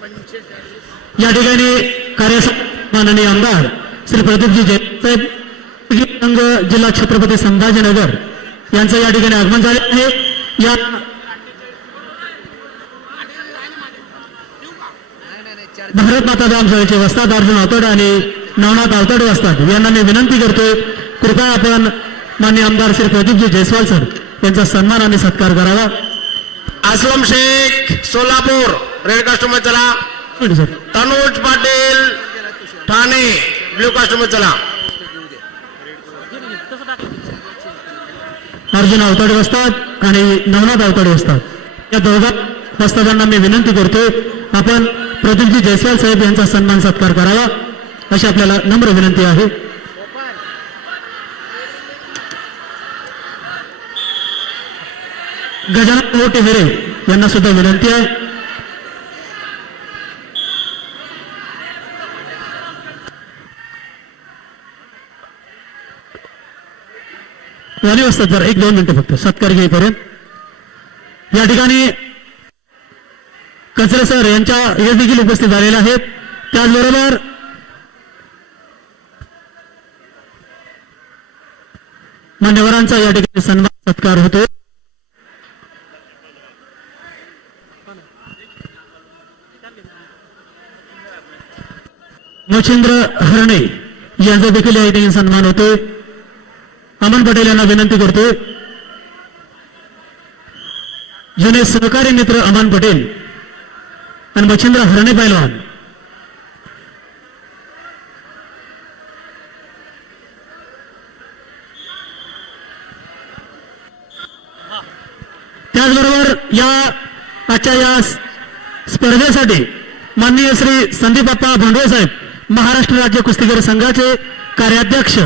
या ठिकाणी कार्य माननीय आमदार श्री प्रदीपजी जैन संघ जिल्हा छत्रपती संभाजीनगर यांचं या ठिकाणी आगमन झाले आहे. या भारत माता ग्रामसभेचे वस्ताद अर्जुन अवतड आणि नवनाथ आवतडे वस्ताद यांना मी विनंती करतोय कृपया आपण मान्य आमदार श्री प्रदीपजी जयस्वाल सर यांचा सन्मान आणि सत्कार करावा. आसलम शेख सोलापूर. रेड कास्टूम चला? तनुज पाटील ठाणे ब्ल्यू कास्टूम चला? अर्जुन अवताडे वसतात आणि नवनाथ अवताडे वसतात या दोघा वस्तादांना मी विनंती करतो आपण प्रदीपजी जयस्वाल साहेब यांचा सन्मान सत्कार करावा अशी आपल्याला नम्र विनंती आहे. गजानन मोठे हेरे यांना सुद्धा विनंती आहे. वाणी असतात जरा एक दोन मिनिटं फक्त. सत्कार घेईपर्यंत या ठिकाणी कचरे सर यांच्या हे देखील उपस्थित झालेले आहेत. त्याचबरोबर मान्यवरांचा या ठिकाणी सन्मान सत्कार होतो. मच्छिंद्र हरणे यांचा देखील या ठिकाणी सन्मान होतो अमन पटेल यांना विनंती करतो जुने सहकारी मित्र अमन पटेल आणि मच्छिंद्र हरणे पैलवान. त्याचबरोबर या आजच्या या स्पर्धेसाठी माननीय श्री संदीप बाप्पा भोंडवे साहेब महाराष्ट्र राज्य कुस्तीगीर संघाचे कार्याध्यक्ष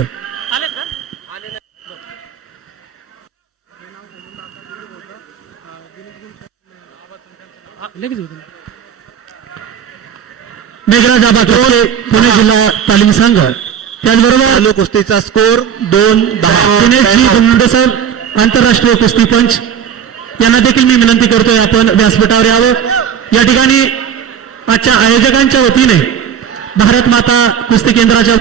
मेघराज आबा पुणे जिल्हा तालीम संघ. त्याचबरोबर कुस्तीचा स्कोर दोन दहा. दिनेश जी गुंडसर आंतरराष्ट्रीय कुस्ती पंच. यांना देखील मी विनंती करतोय आपण व्यासपीठावर यावं. या ठिकाणी आजच्या आयोजकांच्या वतीने भारत माता कुस्ती केंद्राच्या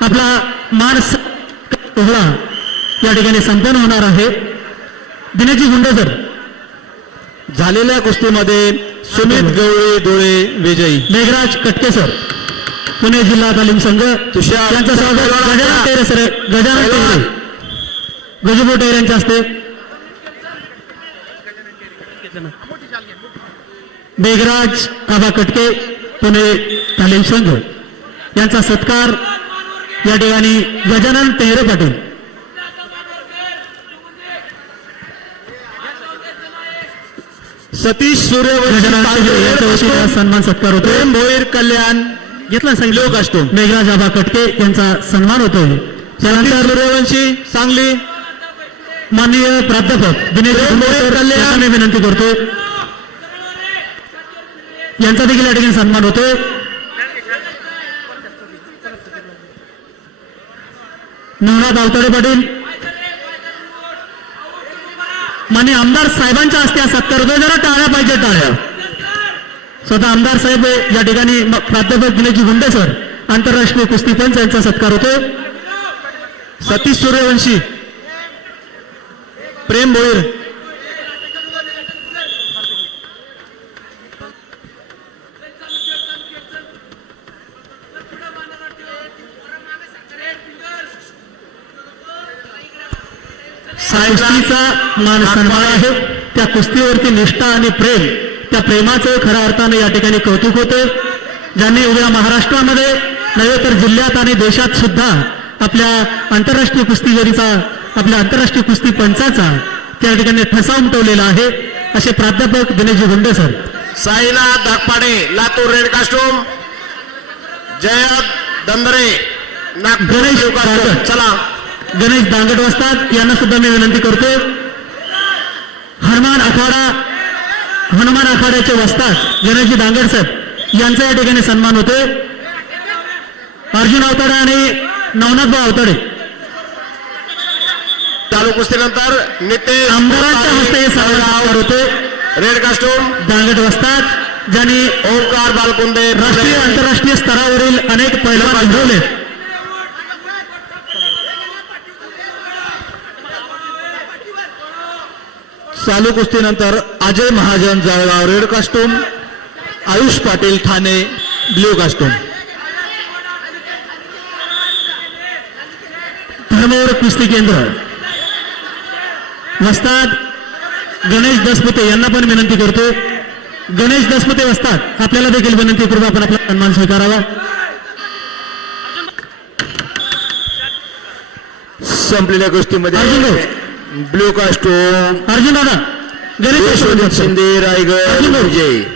आपला मान स- सोहळा या ठिकाणी संपन्न होणार आहे. दिनेशजी गुंडेसर झालेल्या कुस्तीमध्ये सुमित गवळी डोळे विजयी. मेघराज कटकेसर पुणे जिल्हा तालीम संघ. तुषार यांचं स्वागत. गजानन टेरे सर गजानन टेरे. गजबो टेरे यांच्या हस्ते मेघराज आबा कटके पुणे तालीम संघ. यांचा सत्कार या ठिकाणी गजानन टेहरे पाटील सतीश सूर्यवंशी गजानन टेहरे यांच्या वतीने सांगली, सन्मान सत्कार भोईर कल्याण. घेतला लोक असतो. मेघराज आबा कटके यांचा सन्मान होतोय. त्यानंतर सूर्यवंशी सांगली. माननीय प्राध्यापक दिनेश कल्याण. मी विनंती करतो यांचा देखील या ठिकाणी सन्मान होतोय. नवनाथ आवताडे पाटील माननीय आमदार साहेबांच्या हस्ते हा सत्कार होतो जरा टाळ्या पाहिजे टाळ्या. स्वतः आमदार साहेब या ठिकाणी प्राध्यापक दिनेजी गुंडे सर आंतरराष्ट्रीय कुस्ती पंच यांचा सत्कार होतोय सतीश सूर्यवंशी प्रेम भोईर कुस्तीचा मान सन्मान आहे. त्या कुस्तीवरती निष्ठा आणि प्रेम त्या प्रेमाचं खऱ्या अर्थाने या ठिकाणी कौतुक होते. ज्यांनी उद्या महाराष्ट्रामध्ये नव्हे तर जिल्ह्यात आणि देशात सुद्धा आपल्या आंतरराष्ट्रीय कुस्तीगरीचा आपल्या आंतरराष्ट्रीय कुस्ती पंचाचा त्या ठिकाणी ठसा उमटवलेला आहे. असे प्राध्यापक Dineshji Gunde sir. Sainath Dhakpade Latur red costume. Jayad Dandare Nagpur. चला. गणेश दांगट वसतात यांना सुद्धा मी विनंती करतो हनुमान आखाडा हनुमान आखाड्याचे वसतात गणेशजी दांगड साहेब यांचा या ठिकाणी सन्मान होतोय. अर्जुन अवताडे आणि नवनाथ भाऊ अवताडे. चालू कुस्तीनंतर नितेश आमदारांच्या हस्ते सन्मान होते रेड कास्टूम. दांगट वसतात ज्यांनी ओंकार बालकुंडे राष्ट्रीय आंतरराष्ट्रीय स्तरावरील अनेक पैलवान घडवले चालू कुस्तीनंतर Ajay Mahajan Jalgaon red costume Ayush Patil Thane blue costume. धर्मवर कुस्ती केंद्र. वस्ताद गणेश दसपते यांना पण विनंती करतो. गणेश दसपते वस्ताद आपल्याला देखील विनंती करून आपण आपला सन्मान स्वीकारावा. संपलेल्या अर्जुन ब्ल्यू कास्टूम अर्जुन दादा गणेश. शिंदे रायगड. विजय